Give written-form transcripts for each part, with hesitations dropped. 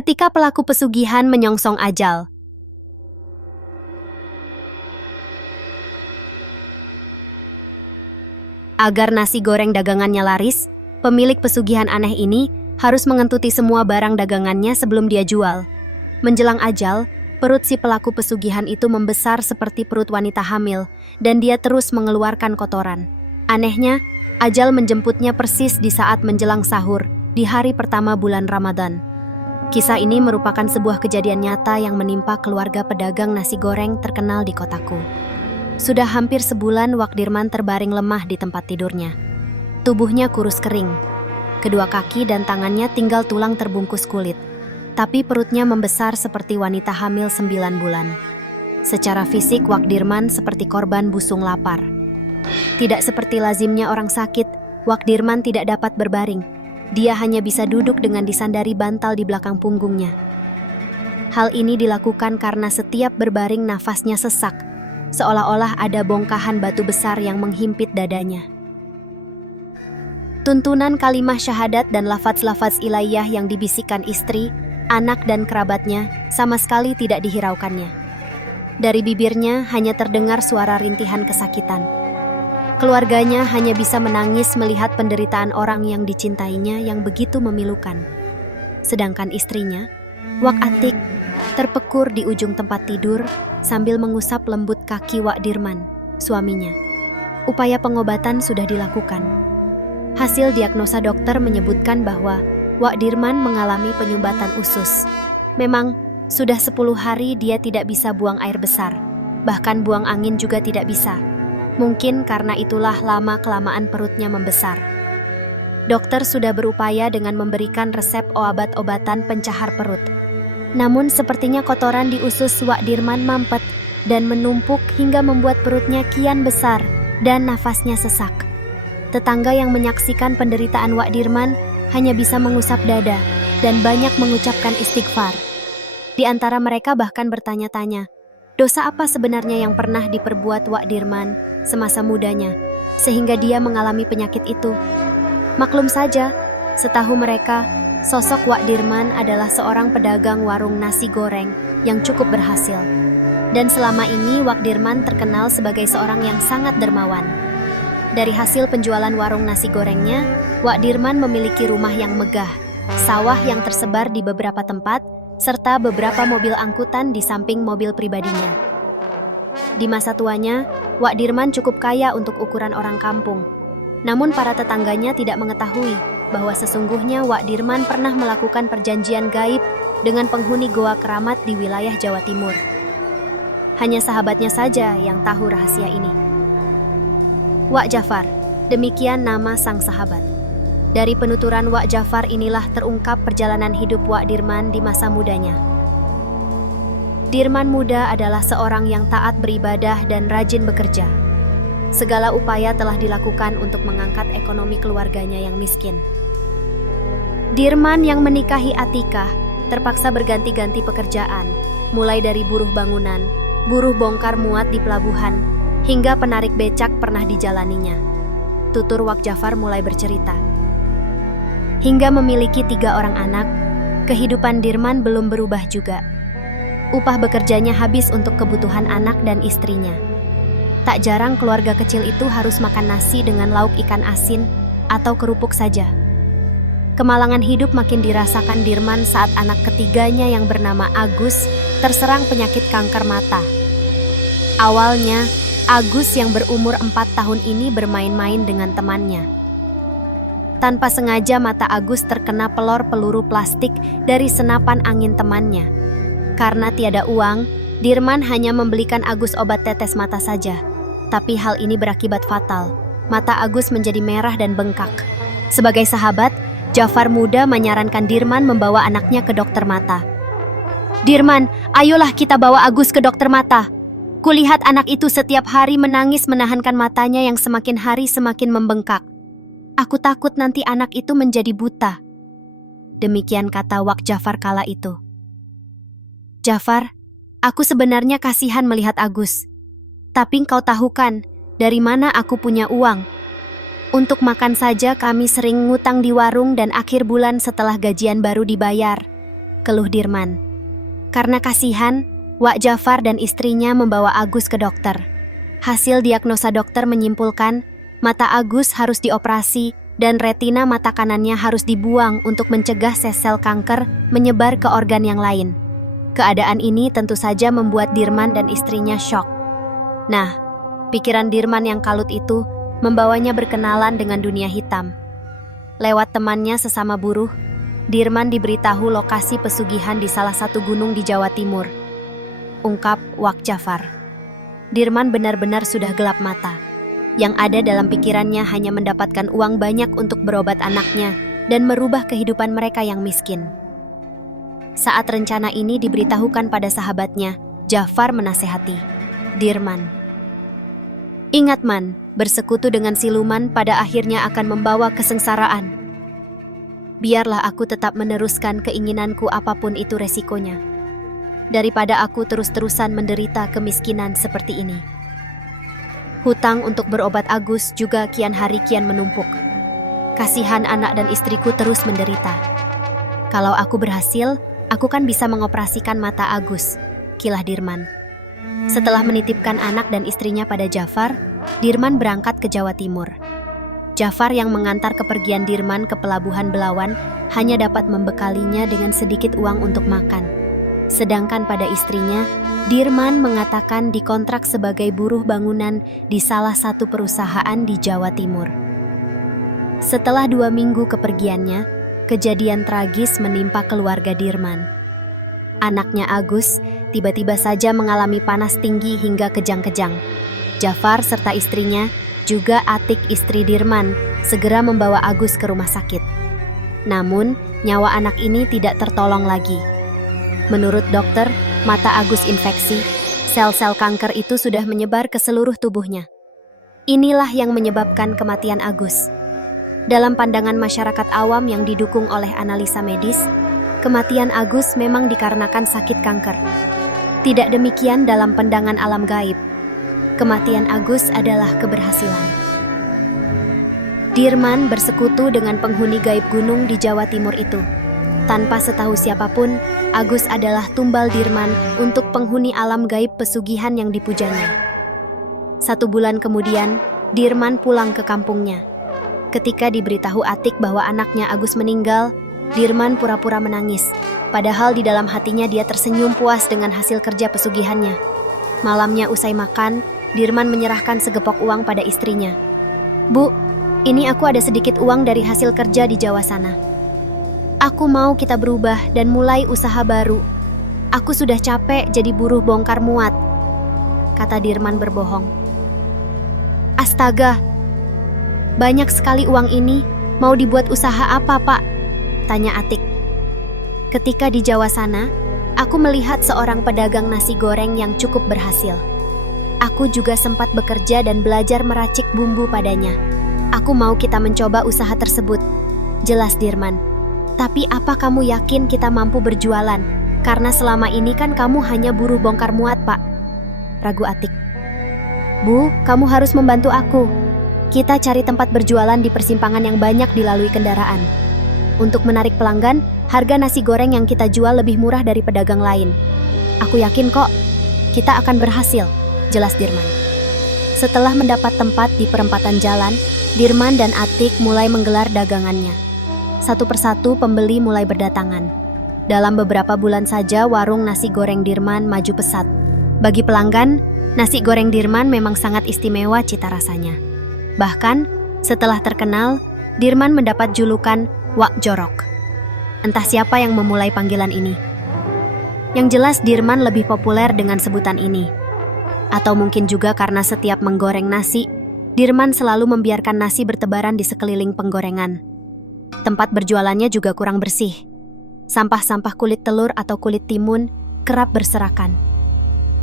ketika pelaku pesugihan menyongsong ajal. Agar nasi goreng dagangannya laris, pemilik pesugihan aneh ini harus mengentuti semua barang dagangannya sebelum dia jual. Menjelang ajal, perut si pelaku pesugihan itu membesar seperti perut wanita hamil, dan dia terus mengeluarkan kotoran. Anehnya, ajal menjemputnya persis di saat menjelang sahur, di hari pertama bulan Ramadan. Kisah ini merupakan sebuah kejadian nyata yang menimpa keluarga pedagang nasi goreng terkenal di kotaku. Sudah hampir sebulan Wak Dirman terbaring lemah di tempat tidurnya. Tubuhnya kurus kering. Kedua kaki dan tangannya tinggal tulang terbungkus kulit. Tapi perutnya membesar seperti wanita hamil 9 bulan. Secara fisik Wak Dirman seperti korban busung lapar. Tidak seperti lazimnya orang sakit, Wak Dirman tidak dapat berbaring. Dia hanya bisa duduk dengan disandari bantal di belakang punggungnya. Hal ini dilakukan karena setiap berbaring nafasnya sesak, seolah-olah ada bongkahan batu besar yang menghimpit dadanya. Tuntunan kalimah syahadat dan lafaz-lafaz ilaiyah yang dibisikkan istri, anak dan kerabatnya sama sekali tidak dihiraukannya. Dari bibirnya hanya terdengar suara rintihan kesakitan. Keluarganya hanya bisa menangis melihat penderitaan orang yang dicintainya yang begitu memilukan. Sedangkan istrinya, Wak Atik, terpekur di ujung tempat tidur sambil mengusap lembut kaki Wak Dirman, suaminya. Upaya pengobatan sudah dilakukan. Hasil diagnosa dokter menyebutkan bahwa Wak Dirman mengalami penyumbatan usus. Memang, sudah 10 hari dia tidak bisa buang air besar. Bahkan buang angin juga tidak bisa. Mungkin karena itulah lama-kelamaan perutnya membesar. Dokter sudah berupaya dengan memberikan resep obat-obatan pencahar perut. Namun sepertinya kotoran di usus Wak Dirman mampet dan menumpuk hingga membuat perutnya kian besar dan nafasnya sesak. Tetangga yang menyaksikan penderitaan Wak Dirman hanya bisa mengusap dada dan banyak mengucapkan istighfar. Di antara mereka bahkan bertanya-tanya, dosa apa sebenarnya yang pernah diperbuat Wak Dirman semasa mudanya, sehingga dia mengalami penyakit itu. Maklum saja, setahu mereka, sosok Wak Dirman adalah seorang pedagang warung nasi goreng yang cukup berhasil. Dan selama ini Wak Dirman terkenal sebagai seorang yang sangat dermawan. Dari hasil penjualan warung nasi gorengnya, Wak Dirman memiliki rumah yang megah, sawah yang tersebar di beberapa tempat, serta beberapa mobil angkutan di samping mobil pribadinya. Di masa tuanya, Wak Dirman cukup kaya untuk ukuran orang kampung. Namun para tetangganya tidak mengetahui bahwa sesungguhnya Wak Dirman pernah melakukan perjanjian gaib dengan penghuni Goa Keramat di wilayah Jawa Timur. Hanya sahabatnya saja yang tahu rahasia ini. Wak Jafar, demikian nama sang sahabat. Dari penuturan Wak Jafar inilah terungkap perjalanan hidup Wak Dirman di masa mudanya. Dirman muda adalah seorang yang taat beribadah dan rajin bekerja. Segala upaya telah dilakukan untuk mengangkat ekonomi keluarganya yang miskin. Dirman yang menikahi Atikah terpaksa berganti-ganti pekerjaan, mulai dari buruh bangunan, buruh bongkar muat di pelabuhan, hingga penarik becak pernah dijalaninya. Tutur Wak Jafar mulai bercerita. Hingga memiliki 3 orang anak, kehidupan Dirman belum berubah juga. Upah bekerjanya habis untuk kebutuhan anak dan istrinya. Tak jarang keluarga kecil itu harus makan nasi dengan lauk ikan asin atau kerupuk saja. Kemalangan hidup makin dirasakan Dirman saat anak ketiganya yang bernama Agus terserang penyakit kanker mata. Awalnya, Agus yang berumur 4 tahun ini bermain-main dengan temannya. Tanpa sengaja mata Agus terkena pelor peluru plastik dari senapan angin temannya. Karena tiada uang, Dirman hanya membelikan Agus obat tetes mata saja. Tapi hal ini berakibat fatal. Mata Agus menjadi merah dan bengkak. Sebagai sahabat, Jafar muda menyarankan Dirman membawa anaknya ke dokter mata. "Dirman, ayolah kita bawa Agus ke dokter mata. Kulihat anak itu setiap hari menangis menahankan matanya yang semakin hari semakin membengkak. Aku takut nanti anak itu menjadi buta." Demikian kata Wak Jafar kala itu. "Jafar, aku sebenarnya kasihan melihat Agus. Tapi engkau tahu kan, dari mana aku punya uang? Untuk makan saja kami sering ngutang di warung dan akhir bulan setelah gajian baru dibayar. keluh Dirman. Karena kasihan, Wak Jafar dan istrinya membawa Agus ke dokter. Hasil diagnosa dokter menyimpulkan mata Agus harus dioperasi dan retina mata kanannya harus dibuang untuk mencegah sel kanker menyebar ke organ yang lain. Keadaan ini tentu saja membuat Dirman dan istrinya syok. Nah, pikiran Dirman yang kalut itu membawanya berkenalan dengan dunia hitam. Lewat temannya sesama buruh, Dirman diberitahu lokasi pesugihan di salah satu gunung di Jawa Timur. Ungkap Wak Jafar. Dirman benar-benar sudah gelap mata. Yang ada dalam pikirannya hanya mendapatkan uang banyak untuk berobat anaknya dan merubah kehidupan mereka yang miskin. Saat rencana ini diberitahukan pada sahabatnya, Jafar menasehati Dirman. Ingat Man, bersekutu dengan siluman pada akhirnya akan membawa kesengsaraan. Biarlah aku tetap meneruskan keinginanku apapun itu resikonya, daripada aku terus-terusan menderita kemiskinan seperti ini. Hutang untuk berobat Agus juga kian hari kian menumpuk. Kasihan anak dan istriku terus menderita. Kalau aku berhasil, aku kan bisa mengoperasikan mata Agus, kilah Dirman. Setelah menitipkan anak dan istrinya pada Jafar, Dirman berangkat ke Jawa Timur. Jafar yang mengantar kepergian Dirman ke pelabuhan Belawan hanya dapat membekalinya dengan sedikit uang untuk makan. Sedangkan pada istrinya, Dirman mengatakan dikontrak sebagai buruh bangunan di salah satu perusahaan di Jawa Timur. Setelah 2 minggu kepergiannya, kejadian tragis menimpa keluarga Dirman. Anaknya Agus tiba-tiba saja mengalami panas tinggi hingga kejang-kejang. Jafar serta istrinya, juga Atik istri Dirman, segera membawa Agus ke rumah sakit. Namun, nyawa anak ini tidak tertolong lagi. Menurut dokter, mata Agus infeksi, sel-sel kanker itu sudah menyebar ke seluruh tubuhnya. Inilah yang menyebabkan kematian Agus. Dalam pandangan masyarakat awam yang didukung oleh analisa medis, kematian Agus memang dikarenakan sakit kanker. Tidak demikian dalam pandangan alam gaib. Kematian Agus adalah keberhasilan. Dirman bersekutu dengan penghuni gaib gunung di Jawa Timur itu. Tanpa setahu siapapun, Agus adalah tumbal Dirman untuk penghuni alam gaib pesugihan yang dipujanya. 1 bulan kemudian, Dirman pulang ke kampungnya. Ketika diberitahu Atik bahwa anaknya Agus meninggal, Dirman pura-pura menangis, padahal di dalam hatinya dia tersenyum puas dengan hasil kerja pesugihannya. Malamnya usai makan, Dirman menyerahkan segepok uang pada istrinya. Bu, ini aku ada sedikit uang dari hasil kerja di Jawa sana. Aku mau kita berubah dan mulai usaha baru. Aku sudah capek jadi buruh bongkar muat, kata Dirman berbohong. Astaga, banyak sekali uang ini, mau dibuat usaha apa, Pak? Tanya Atik. Ketika di Jawa sana, aku melihat seorang pedagang nasi goreng yang cukup berhasil. Aku juga sempat bekerja dan belajar meracik bumbu padanya. Aku mau kita mencoba usaha tersebut, jelas Dirman. Tapi apa kamu yakin kita mampu berjualan? Karena selama ini kan kamu hanya buruh bongkar muat, Pak. Ragu Atik. Bu, kamu harus membantu aku. Kita cari tempat berjualan di persimpangan yang banyak dilalui kendaraan. Untuk menarik pelanggan, harga nasi goreng yang kita jual lebih murah dari pedagang lain. Aku yakin kok, kita akan berhasil, jelas Dirman. Setelah mendapat tempat di perempatan jalan, Dirman dan Atik mulai menggelar dagangannya. Satu persatu pembeli mulai berdatangan. Dalam beberapa bulan saja warung nasi goreng Dirman maju pesat. Bagi pelanggan, nasi goreng Dirman memang sangat istimewa cita rasanya. Bahkan, setelah terkenal, Dirman mendapat julukan Wak Jorok. Entah siapa yang memulai panggilan ini. Yang jelas Dirman lebih populer dengan sebutan ini. Atau mungkin juga karena setiap menggoreng nasi, Dirman selalu membiarkan nasi bertebaran di sekeliling penggorengan. Tempat berjualannya juga kurang bersih. Sampah-sampah kulit telur atau kulit timun kerap berserakan.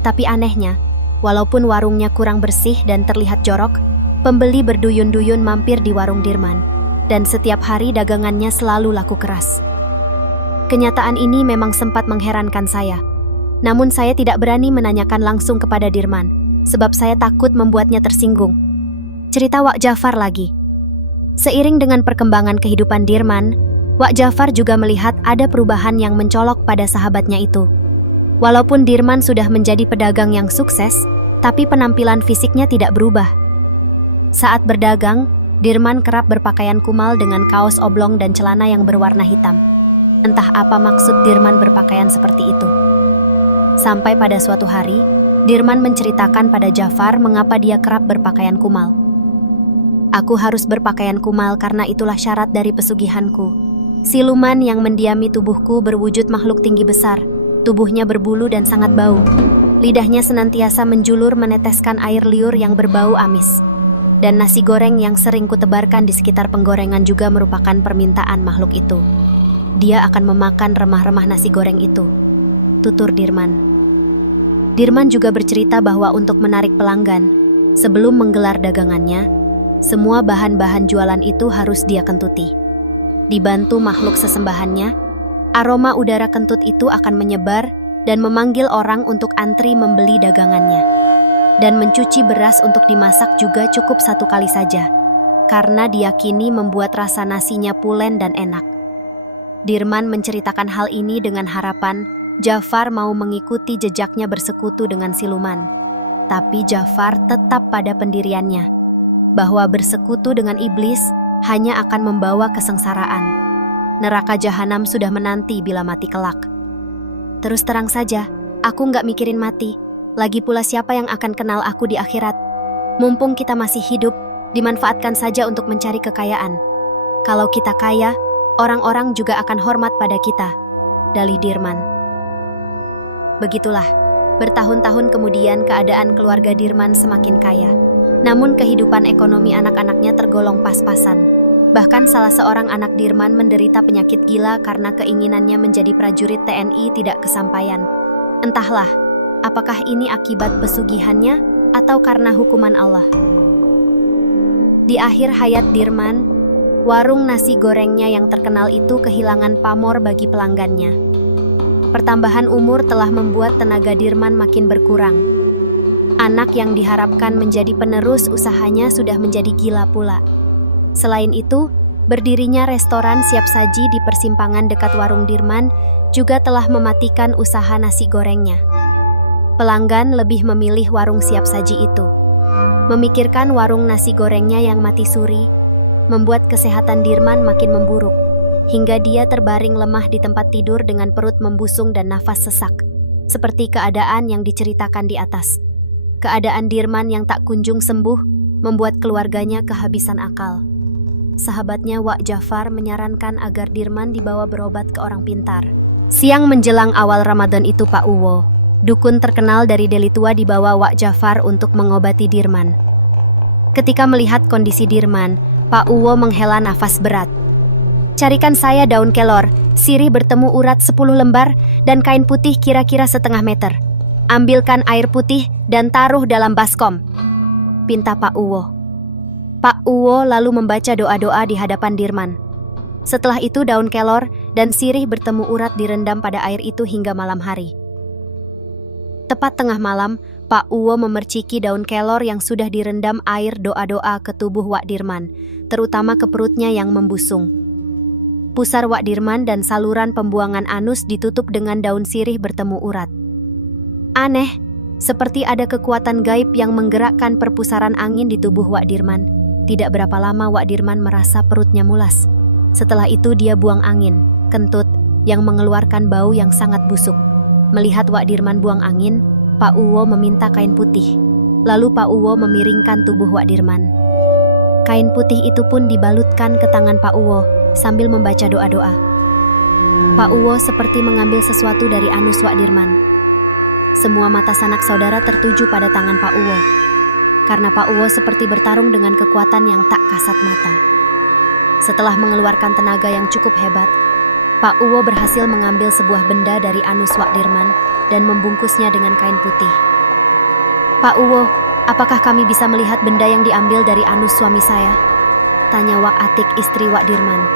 Tapi anehnya, walaupun warungnya kurang bersih dan terlihat jorok, pembeli berduyun-duyun mampir di warung Dirman. Dan setiap hari dagangannya selalu laku keras. Kenyataan ini memang sempat mengherankan saya. Namun saya tidak berani menanyakan langsung kepada Dirman, sebab saya takut membuatnya tersinggung. Cerita Wak Jafar lagi. Seiring dengan perkembangan kehidupan Dirman, Wak Jafar juga melihat ada perubahan yang mencolok pada sahabatnya itu. Walaupun Dirman sudah menjadi pedagang yang sukses, tapi penampilan fisiknya tidak berubah. Saat berdagang, Dirman kerap berpakaian kumal dengan kaos oblong dan celana yang berwarna hitam. Entah apa maksud Dirman berpakaian seperti itu. Sampai pada suatu hari, Dirman menceritakan pada Jafar mengapa dia kerap berpakaian kumal. Aku harus berpakaian kumal karena itulah syarat dari pesugihanku. Siluman yang mendiami tubuhku berwujud makhluk tinggi besar. Tubuhnya berbulu dan sangat bau. Lidahnya senantiasa menjulur meneteskan air liur yang berbau amis. Dan nasi goreng yang sering kutebarkan di sekitar penggorengan juga merupakan permintaan makhluk itu. Dia akan memakan remah-remah nasi goreng itu, tutur Dirman. Dirman juga bercerita bahwa untuk menarik pelanggan, sebelum menggelar dagangannya, semua bahan-bahan jualan itu harus dia kentuti. Dibantu makhluk sesembahannya, aroma udara kentut itu akan menyebar dan memanggil orang untuk antri membeli dagangannya. Dan mencuci beras untuk dimasak juga cukup 1 kali saja, karena diyakini membuat rasa nasinya pulen dan enak. Dirman menceritakan hal ini dengan harapan Jafar mau mengikuti jejaknya bersekutu dengan siluman. Tapi Jafar tetap pada pendiriannya, bahwa bersekutu dengan iblis hanya akan membawa kesengsaraan. Neraka jahanam sudah menanti bila mati kelak. Terus terang saja, aku nggak mikirin mati. Lagi pula siapa yang akan kenal aku di akhirat? Mumpung kita masih hidup, dimanfaatkan saja untuk mencari kekayaan. Kalau kita kaya, orang-orang juga akan hormat pada kita, dalih Dirman. Begitulah, bertahun-tahun kemudian keadaan keluarga Dirman semakin kaya. Namun kehidupan ekonomi anak-anaknya tergolong pas-pasan. Bahkan salah seorang anak Dirman menderita penyakit gila karena keinginannya menjadi prajurit TNI tidak kesampaian. Entahlah, apakah ini akibat pesugihannya atau karena hukuman Allah. Di akhir hayat Dirman, warung nasi gorengnya yang terkenal itu kehilangan pamor bagi pelanggannya. Pertambahan umur telah membuat tenaga Dirman makin berkurang. Anak yang diharapkan menjadi penerus usahanya sudah menjadi gila pula. Selain itu, berdirinya restoran siap saji di persimpangan dekat warung Dirman juga telah mematikan usaha nasi gorengnya. Pelanggan lebih memilih warung siap saji itu. Memikirkan warung nasi gorengnya yang mati suri, membuat kesehatan Dirman makin memburuk, hingga dia terbaring lemah di tempat tidur dengan perut membusung dan nafas sesak, seperti keadaan yang diceritakan di atas. Keadaan Dirman yang tak kunjung sembuh membuat keluarganya kehabisan akal. Sahabatnya Wak Jafar menyarankan agar Dirman dibawa berobat ke orang pintar. Siang menjelang awal Ramadan itu Pak Uwo, dukun terkenal dari Deli Tua, dibawa Wak Jafar untuk mengobati Dirman. Ketika melihat kondisi Dirman, Pak Uwo menghela nafas berat. Carikan saya daun kelor, sirih bertemu urat 10 lembar, dan kain putih kira-kira 1/2 meter. Ambilkan air putih dan taruh dalam baskom, pinta Pak Uwo. Pak Uwo lalu membaca doa-doa di hadapan Dirman. Setelah itu daun kelor dan sirih bertemu urat direndam pada air itu hingga malam hari. Tepat tengah malam, Pak Uwo memerciki daun kelor yang sudah direndam air doa-doa ke tubuh Wak Dirman, terutama ke perutnya yang membusung. Pusar Wak Dirman dan saluran pembuangan anus ditutup dengan daun sirih bertemu urat. Aneh, seperti ada kekuatan gaib yang menggerakkan perpusaran angin di tubuh Wak Dirman. Tidak berapa lama Wak Dirman merasa perutnya mulas. Setelah itu dia buang angin, kentut, yang mengeluarkan bau yang sangat busuk. Melihat Wak Dirman buang angin, Pak Uwo meminta kain putih. Lalu Pak Uwo memiringkan tubuh Wak Dirman. Kain putih itu pun dibalutkan ke tangan Pak Uwo sambil membaca doa-doa. Pak Uwo seperti mengambil sesuatu dari anus Wak Dirman. Semua mata sanak saudara tertuju pada tangan Pak Uwo, karena Pak Uwo seperti bertarung dengan kekuatan yang tak kasat mata. Setelah mengeluarkan tenaga yang cukup hebat, Pak Uwo berhasil mengambil sebuah benda dari anus Wak Dirman dan membungkusnya dengan kain putih. Pak Uwo, apakah kami bisa melihat benda yang diambil dari anus suami saya? Tanya Wak Atik, istri Wak Dirman.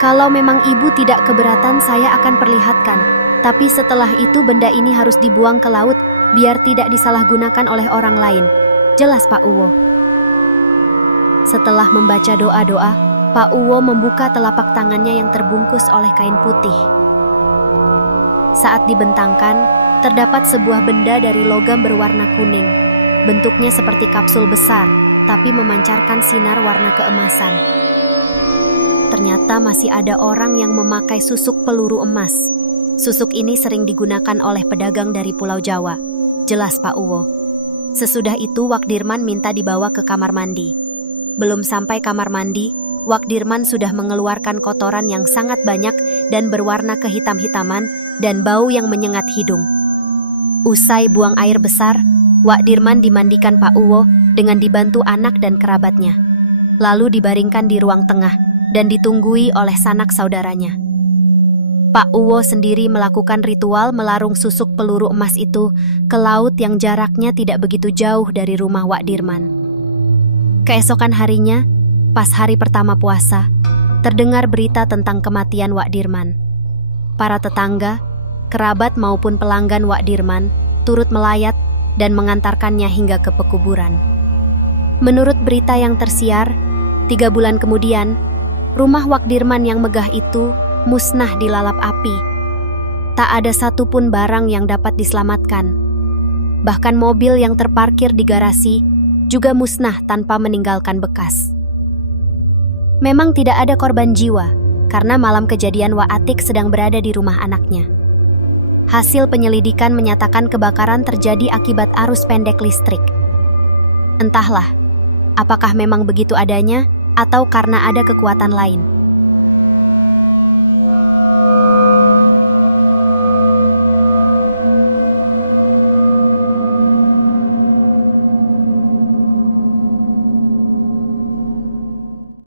Kalau memang ibu tidak keberatan, saya akan perlihatkan. Tapi setelah itu benda ini harus dibuang ke laut biar tidak disalahgunakan oleh orang lain. Jelas Pak Uwo. Setelah membaca doa-doa, Pak Uwo membuka telapak tangannya yang terbungkus oleh kain putih. Saat dibentangkan, terdapat sebuah benda dari logam berwarna kuning. Bentuknya seperti kapsul besar, tapi memancarkan sinar warna keemasan. Ternyata masih ada orang yang memakai susuk peluru emas. Susuk ini sering digunakan oleh pedagang dari Pulau Jawa. Jelas Pak Uwo. Sesudah itu Wak Dirman minta dibawa ke kamar mandi. Belum sampai kamar mandi, Wak Dirman sudah mengeluarkan kotoran yang sangat banyak dan berwarna kehitam-hitaman dan bau yang menyengat hidung. Usai buang air besar, Wak Dirman dimandikan Pak Uwo dengan dibantu anak dan kerabatnya. Lalu dibaringkan di ruang tengah dan ditunggui oleh sanak saudaranya. Pak Uwo sendiri melakukan ritual melarung susuk peluru emas itu ke laut yang jaraknya tidak begitu jauh dari rumah Wak Dirman. Keesokan harinya, pas hari pertama puasa, terdengar berita tentang kematian Wak Dirman. Para tetangga, kerabat maupun pelanggan Wak Dirman turut melayat dan mengantarkannya hingga ke pekuburan. Menurut berita yang tersiar, 3 bulan kemudian, rumah Wak Dirman yang megah itu musnah dilalap api. Tak ada satupun barang yang dapat diselamatkan. Bahkan mobil yang terparkir di garasi juga musnah tanpa meninggalkan bekas. Memang tidak ada korban jiwa, karena malam kejadian Wak Atik sedang berada di rumah anaknya. Hasil penyelidikan menyatakan kebakaran terjadi akibat arus pendek listrik. Entahlah, apakah memang begitu adanya atau karena ada kekuatan lain.